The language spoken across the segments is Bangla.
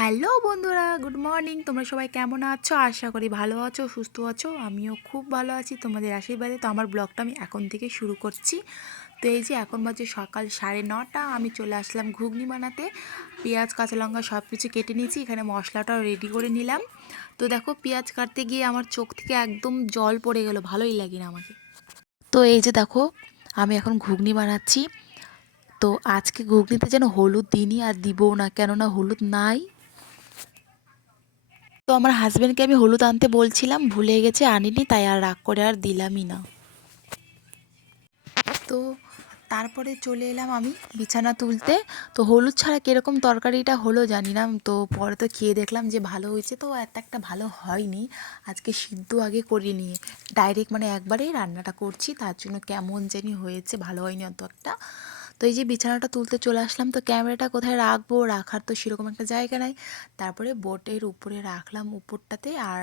হ্যালো বন্ধুরা, গুড মর্নিং। তোমরা সবাই কেমন আছো? আশা করি ভালো আছো, সুস্থ আছো। আমিও খুব ভালো আছি, তোমাদের আশীর্বাদে। তো আমার ব্লগটা আমি এখন থেকে শুরু করছি। তো এই যে এখন বাজে সকাল সাড়ে নটা, আমি চলে আসলাম ঘুগনি বানাতে। পেঁয়াজ, কাঁচা লঙ্কা সব কিছু কেটে নিয়েছি, এখানে মশলাটাও রেডি করে নিলাম। তো দেখো, পেঁয়াজ কাটতে গিয়ে আমার চোখ থেকে একদম জল পড়ে গেল, ভালোই লাগে না আমাকে। তো এই যে দেখো, আমি এখন ঘুগনি বানাচ্ছি। তো আজকে ঘুগনিতে যেন হলুদ দিনই আর দিবও না, কেননা হলুদ নাই। তো আমার হাজব্যান্ডকে আমি হলুদ আনতে বলছিলাম, ভুলে গেছে, আনিনি, তাই আর রাগ করে আর দিলামই না। তো তারপরে চলে এলাম আমি বিছানা তুলতে। তো হলুদ ছাড়া কীরকম তরকারিটা হলো জানি না, তো পরে তো খেয়ে দেখলাম যে ভালো হয়েছে, তো এত একটা ভালো হয়নি। আজকে সিদ্ধ আগে করিনি ডাইরেক্ট মানে একবারেই রান্নাটা করছি, তার জন্য কেমন জানি হয়েছে, ভালো হয়নি অত একটা তো এই যে বিছানাটা তুলতে চলে আসলাম, তো ক্যামেরাটা কোথায় রাখব? রাখার তো সেরকম একটা জায়গা নাই। তারপরে বোটের উপরে রাখলাম উপরটাতে, আর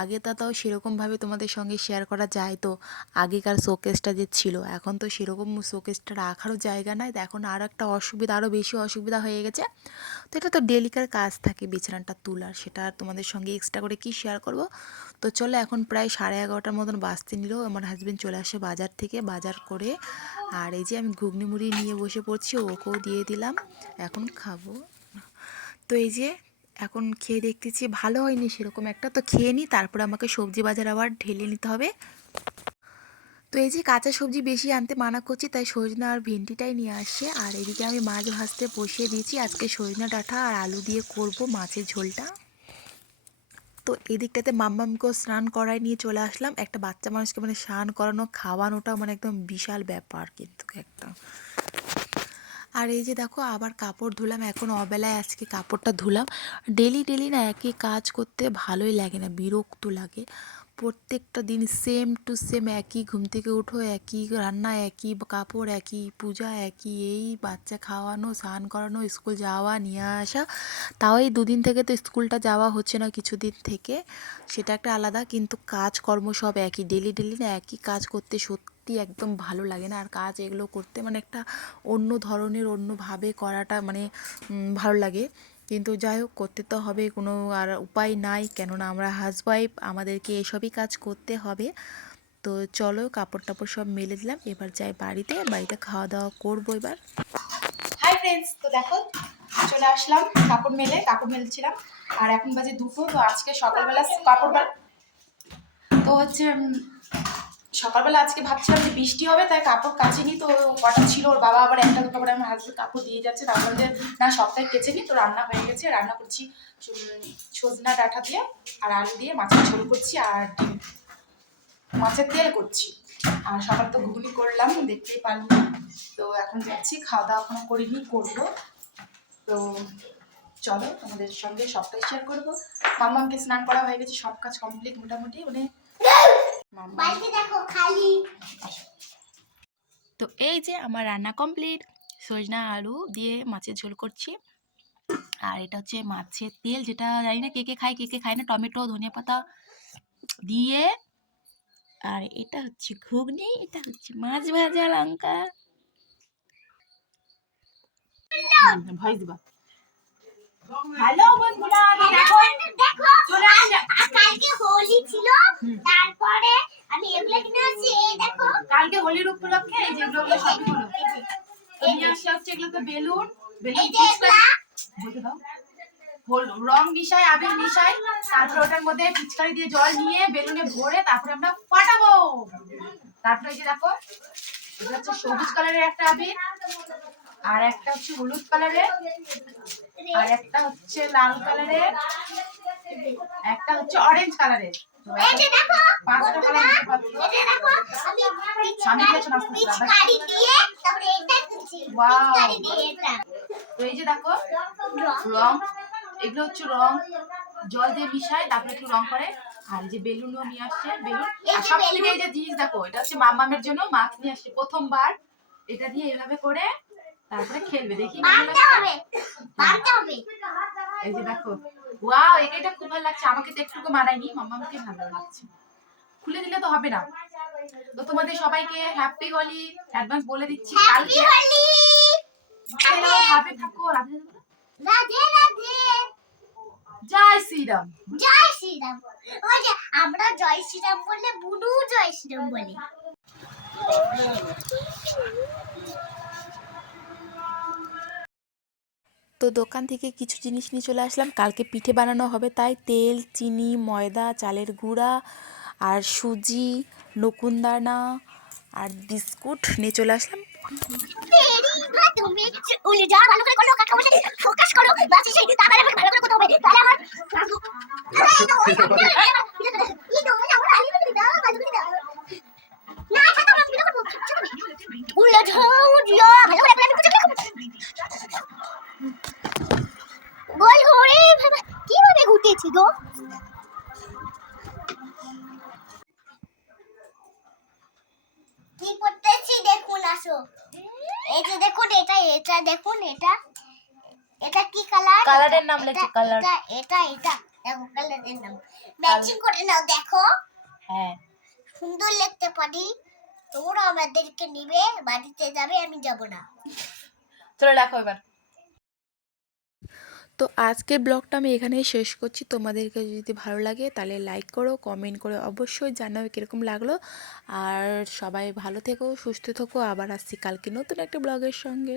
আগে তা তাও সেরকমভাবে তোমাদের সঙ্গে শেয়ার করা যায় তো। আগেকার শোকেসটা যে ছিল, এখন তো সেরকম শোকেসটা রাখারও জায়গা নাই। এখন আরও একটা অসুবিধা আরও বেশি অসুবিধা হয়ে গেছে। তো এটা তো ডেলিকার কাজ থাকে বিছানাটা তোলার, সেটা আর তোমাদের সঙ্গে এক্সট্রা করে কি শেয়ার করব? তো চলো এখন প্রায় সাড়ে এগারোটার মতন বাঁচতে নিল। আমার হাজব্যান্ড চলে আসে বাজার থেকে। বাজার করে আর এই যে আমি ঘুগনি মুড়ি নিয়ে বসে পড়ছি, ওকেও দিয়ে দিলাম। এখন খাব। তো এই যে এখন খেয়ে দেখতেছি, ভালো হয়নি সেরকম একটা। তো খেয়ে নিই তারপরে আমাকে সবজি বাজার আবার ঢেলে নিতে হবে। তো এই যে কাঁচা সবজি বেশি আনতে মানা করছি, তাই সজনা আর ভেন্ডিটাই নিয়ে আসছে। আর এদিকে আমি মাছ ভাজতে বসিয়ে দিয়েছি। আজকে সজনা ডাঁটা আর আলু দিয়ে করব মাছের ঝোলটা। তো এদিকটাতে মাম্মামকেও স্নান করায় নিয়ে চলে আসলাম। একটা বাচ্চা মানুষকে মানে স্নান করানো, খাওয়ানোটা মানে একদম বিশাল ব্যাপার কিন্তু একটা। আর এই যে দেখো, আবার কাপড় ধুলাম, এখন অবেলায় আজকে কাপড়টা ধুলাম। ডেলি ডেলি না একই কাজ করতে ভালোই লাগে না, বিরক্ত লাগে। প্রত্যেকটা দিন সেম টু সেম একই ঘুম থেকে উঠো, একই রান্না, একই কাপড়, একই পূজা, একই এই বাচ্চা খাওয়ানো, স্নান করানো স্কুল যাওয়া, নিয়ে আসা। তাও এই দুদিন থেকে তো স্কুলটা যাওয়া হচ্ছে না কিছুদিন থেকে। সেটা একটা আলাদা, কিন্তু কাজকর্ম সব একই ডেলি ডেলি না একই কাজ করতে সত্যি একদম ভালো লাগে না। আর কাজ এগুলো করতে মানে একটা অন্য ধরনের, অন্যভাবে করাটা মানে ভালো লাগে। কিন্তু যাই হোক করতে তো হবে কোনো আর উপায় নাই। কেননা আমরা হাজওয়াইফ আমাদেরকে এসবই কাজ করতে হবে। তো চলো কাপড় টাপড় সব মেলে দিলাম। এবার যাই বাড়িতে বাড়িতে খাওয়া দাওয়া করব এবার। হাই ফ্রেন্ডস তো দেখো, চলে আসলাম কাপড় মেলে, কাপড় মেলছিলাম। আর এখন বাজে দুটো, তো আজকে সকালবেলা কাপড় তো হচ্ছে সকালবেলা আজকে ভাবছিলাম যে বৃষ্টি হবে, তাই কাপড় কাচিনি তো কটা ছিল, ওর বাবা আবার একটা দুটো করে আমার হাজবেন্ড কাপড় দিয়ে যাচ্ছে তারপর যে না সপ্তাহে কেচে নি, তো রান্না হয়ে গেছে, রান্না করছি সজনা ডাঁটা দিয়ে আর আলু দিয়ে, মাছের ঝোল করছি আর মাছের তেল করছি। আর সকাল তো ঘুগনি করলাম, দেখতেই পারলি। তো এখন যাচ্ছি খাওয়া দাওয়া এখনও করিনি, করব। তো চলো তোমাদের সঙ্গে সবটাই শেয়ার করব। মাম্মাকে স্নান করা হয়ে গেছে, সব কাজ কমপ্লিট মোটামুটি মানে দেখো খালি। তো এই যে আমার রান্না কমপ্লিট সজনা আলু দিয়ে মাছের ঝোল করছি। আর এটা হচ্ছে মাছের তেল যেটা জানি না কে কে খায় কে কে খায় না টমেটো ধনিয়া পাতা দিয়ে। আর এটা হচ্ছে ঘুগনি এটা হচ্ছে মাছ ভাজা লঙ্কা। ভয় দিবা। হ্যালো বন্ধুরা দেখো কালকে হোলি ছিল হুম। তারপরে আমি এগুলো কিনে আসছি এই দেখো কালকে হোলির উপলক্ষে এই যেগুলো শপিং হলো। তো নিয়ে আসা হচ্ছে এগুলো তো বেলুন বেলুন বলতে দাও। হল রং মিশাই আবির মিশাই তারপরে ওটার মধ্যে পিচকারি দিয়ে জল নিয়ে বেলুনে ভরে তারপরে আমরা ফাটাবো। তারপরে এই যে দেখো এটা হচ্ছে সবুজ কালারের একটা আবির আর একটা হচ্ছে হলুদ কালারের আর একটা হচ্ছে লাল কালারের একটা হচ্ছে অরেঞ্জ কালারের। তো এই যে দেখো রং এগুলো হচ্ছে রং। জল দিয়ে মিশায় তারপরে একটু রং করে। আর এই যে বেলুনও নিয়ে আসছে বেলুন। আর সব থেকে এই যে জিনিস দেখো এটা হচ্ছে মামামের জন্য মাছ নিয়ে আসছে প্রথমবার। এটা দিয়ে এভাবে করে তারপরে খেলবে দেখি এই যে দেখো ওয়াও এটা খুব ভালো লাগছে। আমাকে তো একটুকু মানায়নি মামামকে ভালো লাগছে। খুলে দিলে তো হবে না। তো তোমাদের সবাইকে হ্যাপি হোলি অ্যাডভান্স বলে দিচ্ছি হ্যাপি কালকে ভাবে থাকো রাধে রাধে রাধে শ্রীরাম। জয় শ্রীরাম ওই যে আমরা জয় শ্রীরাম বললে বুনু জয় শ্রীরাম বলে। তো দোকান থেকে কিছু জিনিস নিয়ে চলে আসলাম। কালকে পিঠে বানানো হবে, তাই তেল, চিনি, ময়দা, চালের গুঁড়া আর সুজি, নকুনদানা আর বিস্কুট নিয়ে চলে আসলাম। তেরি আসো। এই যে দেখুন এটা এটা দেখুন এটা। এটা কি কালার কালারের নাম লেখো, কালার। এটা এটা এটা। দেখো কালারের নাম। ম্যাচিং করে নাও দেখো। হ্যাঁ। সুন্দর লিখতে পারি। তোমরা আমাদেরকে নিবে বাড়িতে যাবে আমি যাব না। চলো দেখো এবার। তো আজকে ব্লগটা আমি এখানেই শেষ করছি। তোমাদেরকে যদি ভালো লাগে তাহলে লাইক করো কমেন্ট করে অবশ্যই জানাবে কীরকম লাগল। আর সবাই ভালো থেকো, সুস্থ থেকো। আবার আসছি কালকে নতুন একটা ব্লগের সঙ্গে।